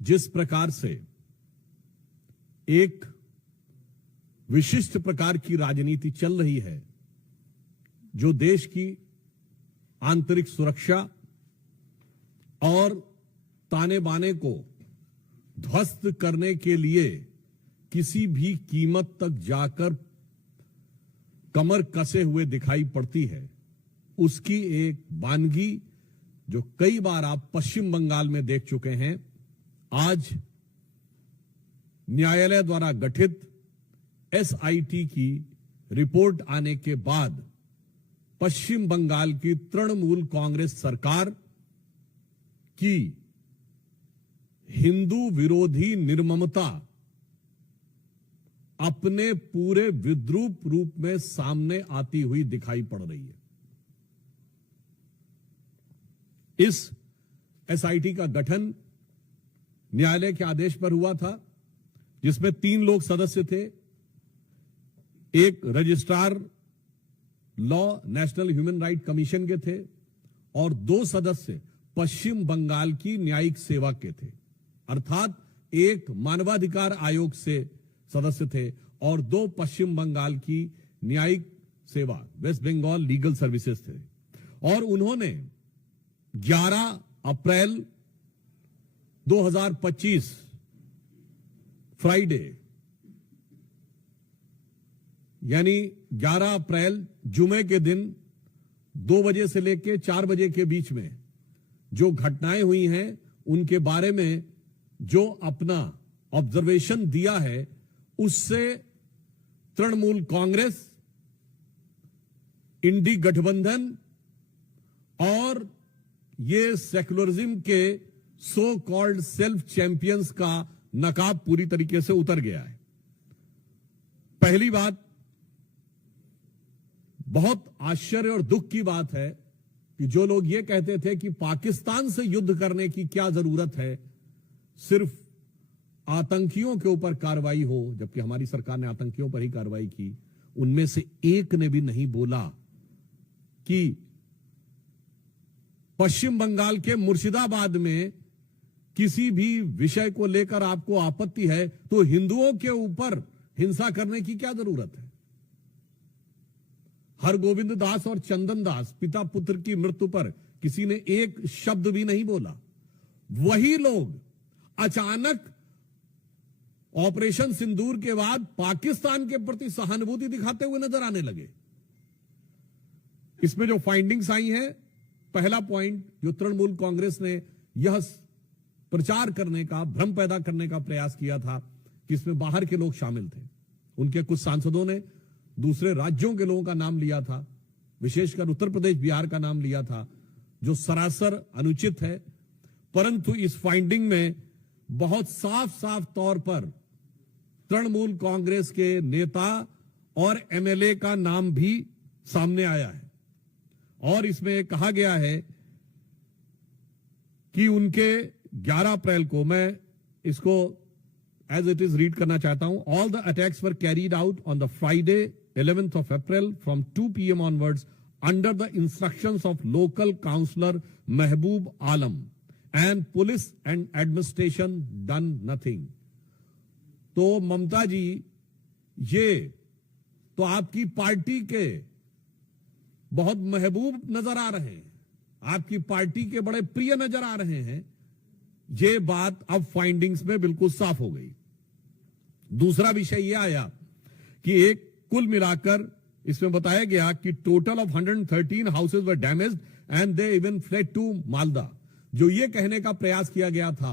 जिस प्रकार से एक विशिष्ट प्रकार की राजनीति चल रही है, जो देश की आंतरिक सुरक्षा और ताने बाने को ध्वस्त करने के लिए किसी भी कीमत तक जाकर कमर कसे हुए दिखाई पड़ती है, उसकी एक वानगी जो कई बार आप पश्चिम बंगाल में देख चुके हैं, आज न्यायालय द्वारा गठित एसआईटी की रिपोर्ट आने के बाद पश्चिम बंगाल की तृणमूल कांग्रेस सरकार की हिंदू विरोधी निर्ममता अपने पूरे विद्रूप रूप में सामने आती हुई दिखाई पड़ रही है। इस एसआईटी का गठन न्यायालय के आदेश पर हुआ था, जिसमें 3 लोग सदस्य थे। एक registrar law national human right commission के थे और 2 सदस्य पश्चिम बंगाल की न्यायिक सेवा के थे, अर्थात एक मानवाधिकार आयोग से सदस्य थे और 2 पश्चिम बंगाल की न्यायिक सेवा वेस्ट बंगाल लीगल सर्विसेज थे। और उन्होंने 11 अप्रैल 2025 फ्राइडे यानी 11 अप्रैल जुमे के दिन 2 बजे से लेकर 4 बजे के बीच में जो घटनाएं हुई हैं, उनके बारे में जो अपना ऑब्जर्वेशन दिया है, उससे तृणमूल कांग्रेस, इंडी गठबंधन और ये सेक्युलरिज्म के सो कॉल्ड सेल्फ चैंपियंस का नकाब पूरी तरीके से उतर गया है। पहली बात, बहुत आश्चर्य और दुख की बात है कि जो लोग ये कहते थे कि पाकिस्तान से युद्ध करने की क्या जरूरत है, सिर्फ आतंकियों के ऊपर कार्रवाई हो, जबकि हमारी सरकार ने आतंकियों पर ही कार्रवाई की, उनमें से एक ने भी नहीं बोला कि पश्चिम बंगाल के मुर्शिदाबाद में किसी भी विषय को लेकर आपको आपत्ति है तो हिंदुओं के ऊपर हिंसा करने की क्या जरूरत है। हरगोविंद दास और चंदन दास पिता पुत्र की मृत्यु पर किसी ने एक शब्द भी नहीं बोला। वही लोग अचानक ऑपरेशन सिंदूर के बाद पाकिस्तान के प्रति सहानुभूति दिखाते हुए नजर आने लगे। इसमें जो फाइंडिंग्स आई हैं, पहला पॉइंट जो तृणमूल कांग्रेस ने यह प्रचार करने का, भ्रम पैदा करने का प्रयास किया था कि इसमें बाहर के लोग शामिल थे। उनके कुछ सांसदों ने दूसरे राज्यों के लोगों का नाम लिया था, विशेषकर उत्तर प्रदेश बिहार का नाम लिया था, जो सरासर अनुचित है। परंतु इस फाइंडिंग में बहुत साफ साफ तौर पर तृणमूल कांग्रेस के नेता और एमएलए का नाम भी सामने आया है और इसमें कहा गया है कि उनके 11 अप्रैल को, मैं इसको एज इट इज रीड करना चाहता हूं, all the attacks were carried out on the Friday 11th of April from 2 PM onwards under the instructions of local councillor Mehboob Alam and police and administration done nothing। तो ममता जी, ये तो आपकी party के बहुत महबूब नजर आ रहे हैं, आपकी पार्टी के बड़े प्रिय नजर आ रहे हैं। ये बात अब फाइंडिंग्स में बिल्कुल साफ हो गई। दूसरा विषय यह आया कि एक कुल मिलाकर इसमें बताया गया कि total of 113 houses were damaged and they even fled to Malda. जो ये कहने का प्रयास किया गया था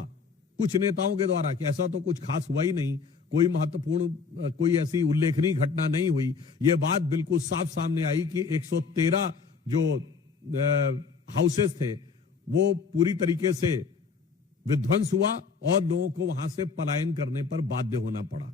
कुछ नेताओं के द्वारा कि ऐसा तो कुछ खास हुआ ही नहीं, कोई महत्वपूर्ण, कोई ऐसी उल्लेखनीय घटना नहीं हुई, ये बात बिल्कुल साफ सामने आई कि 113 जो हाउसेस थे वो पूरी तरीके से विध्वंस हुआ और लोगों को वहां से पलायन करने पर बाध्य होना पड़ा।